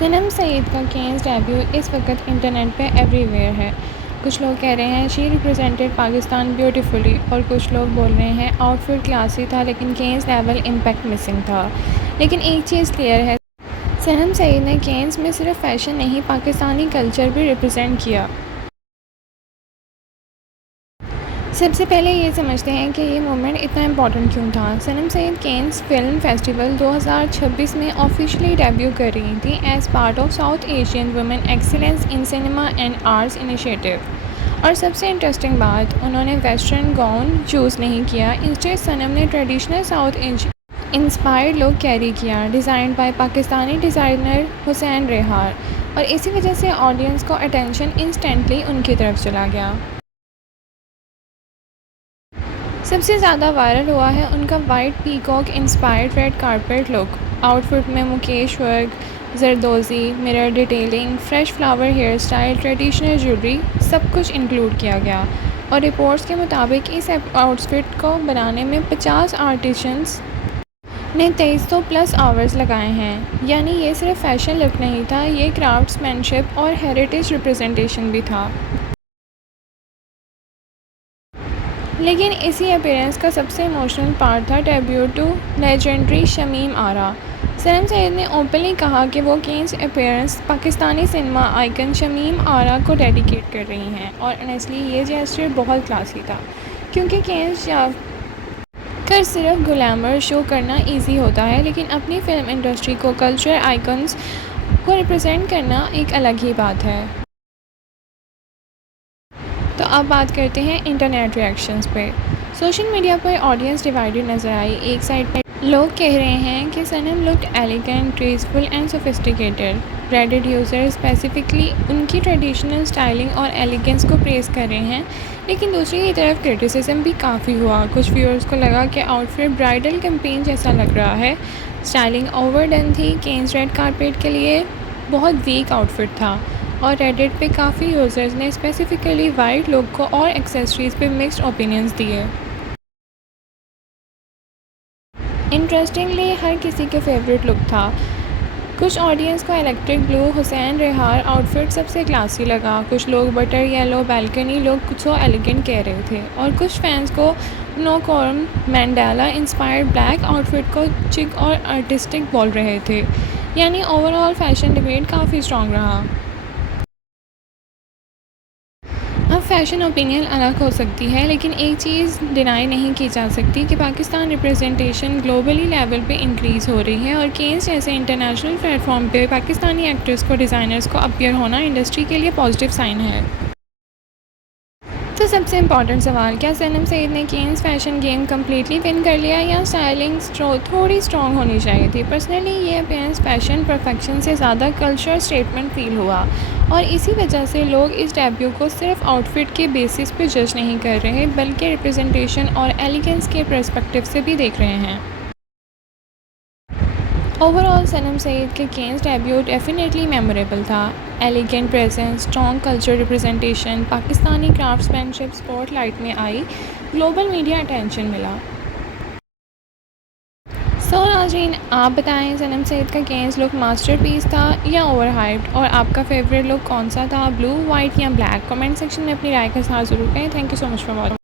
सनम सईद का Keynes debut इस वक्त इंटरनेट पे एवरीवेयर है। कुछ लोग कह रहे हैं शी रिप्रेजेंटेड पाकिस्तान ब्यूटीफुली और कुछ लोग बोल रहे हैं आउटफिट क्लासी था लेकिन केन्स लेवल इम्पैक्ट मिसिंग था। लेकिन एक चीज़ क्लियर है, सनम सईद ने केन्स में सिर्फ फैशन नहीं पाकिस्तानी कल्चर भी रिप्रेजेंट किया। सबसे पहले ये समझते हैं कि ये मोमेंट इतना इम्पॉर्टेंट क्यों था। Sanam Saeed Cannes film festival 2026 में ऑफिशियली डेब्यू कर रही थी as part of South Asian women excellence in cinema and arts initiative. और सबसे इंटरेस्टिंग बात, उन्होंने वेस्टर्न गाउन चूज़ नहीं किया, इंस्टेड सनम ने traditional south inspired look carry किया, design by Pakistani designer Hussain Rehar. और इसी वजह से ऑडियंस को अटेंशन इंस्टेंटली उनकी तरफ चला गया। सबसे ज़्यादा वायरल हुआ है उनका white peacock inspired red carpet look. Outfit में mukesh work, zardozi, mirror detailing, fresh flower hair style, traditional jewellery, सब कुछ इंक्लूड किया गया। और रिपोर्ट्स के मुताबिक इस आउटफिट को बनाने में 50 आर्टिशंस ने 2300 प्लस आवर्स लगाए हैं। यानी ये सिर्फ फैशन लुक नहीं था, ये क्राफ्ट्समैनशिप और हेरिटेज रिप्रेजेंटेशन भी था। लेकिन इसी अपीयरेंस का सबसे इमोशनल पार्ट था tribute to legendary Shamim Ara. Sanam Saeed ने ओपनली कहा कि वो Cannes appearance Pakistani cinema icon Shamim Ara को डेडिकेट कर रही हैं। और ऑनेस्टली ये जेस्चर बहुत क्लासी था, क्योंकि केन्स कर सिर्फ ग्लैमर शो करना इजी होता है, लेकिन अपनी फिल्म इंडस्ट्री को कल्चर आइकन्स को रिप्रेजेंट करना एक अलग ही बात है। तो अब बात करते हैं इंटरनेट रिएक्शंस पे। सोशल मीडिया पर ऑडियंस डिवाइडेड नज़र आई। एक साइड पर लोग कह रहे हैं कि Sanam looked elegant, graceful and sophisticated. Reddit user specifically उनकी ट्रेडिशनल स्टाइलिंग और एलिगेंस को प्रेज़ कर रहे हैं, लेकिन दूसरी की तरफ क्रिटिसिज्म भी काफ़ी हुआ। कुछ व्यूअर्स को लगा कि आउटफिट ब्राइडल कैंपेन जैसा लग रहा है, स्टाइलिंग ओवरडन थी, केन्स रेड कारपेट के लिए बहुत वीक आउटफिट था। और रेडिट पे काफ़ी यूज़र्स ने स्पेसिफिकली वाइट लुक को और एक्सेसरीज़ पे मिक्स्ड ओपिनियंस दिए। इंटरेस्टिंगली हर किसी के फेवरेट लुक था। कुछ ऑडियंस को इलेक्ट्रिक ब्लू हुसैन रेहार आउटफिट सबसे क्लासी लगा, कुछ लोग butter yellow balcony look so elegant कह रहे थे, और कुछ फैंस को नोकोरम मैंडेला इंस्पायर्ड ब्लैक आउटफिट को चिक और आर्टिस्टिक बोल रहे थे। यानी ओवरऑल फैशन डिबेट काफ़ी स्ट्रॉन्ग रहा। अब फैशन ओपिनियन अलग हो सकती है, लेकिन एक चीज़ डिनाई नहीं की जा सकती कि पाकिस्तान रिप्रेजेंटेशन ग्लोबली लेवल पे इंक्रीज़ हो रही है, और केन्स जैसे इंटरनेशनल प्लेटफॉर्म पे पाकिस्तानी एक्टर्स को डिज़ाइनर्स को अपीयर होना इंडस्ट्री के लिए पॉजिटिव साइन है। तो सबसे इम्पॉर्टेंट सवाल, क्या सनम सईद ने Cannes fashion game completely win कर लिया या स्टाइलिंग थोड़ी स्ट्रॉन्ग होनी चाहिए थी? पर्सनली ये अपीयरेंस फैशन परफेक्शन से ज़्यादा कल्चर स्टेटमेंट फील हुआ, और इसी वजह से लोग इस डेब्यू को सिर्फ आउटफिट के बेसिस पे जज नहीं कर रहे, बल्कि रिप्रेजेंटेशन और एलिगेंस के पर्सपेक्टिव से भी देख रहे हैं। ओवरऑल सनम सईद के केन्स डेब्यू डेफिनेटली मेमोरेबल था। Elegant presence, strong culture representation, Pakistani craftsmanship spotlight में आई, ग्लोबल मीडिया अटेंशन मिला। सो नाज़रीन, आप बताएं सनम सईद का केन्स लुक मास्टरपीस था या ओवर हाइप्ड, और आपका फेवरेट लुक कौन सा था, ब्लू, वाइट या ब्लैक? कमेंट सेक्शन में अपनी राय का साथ ज़रूर करें। Thank you so much for watching.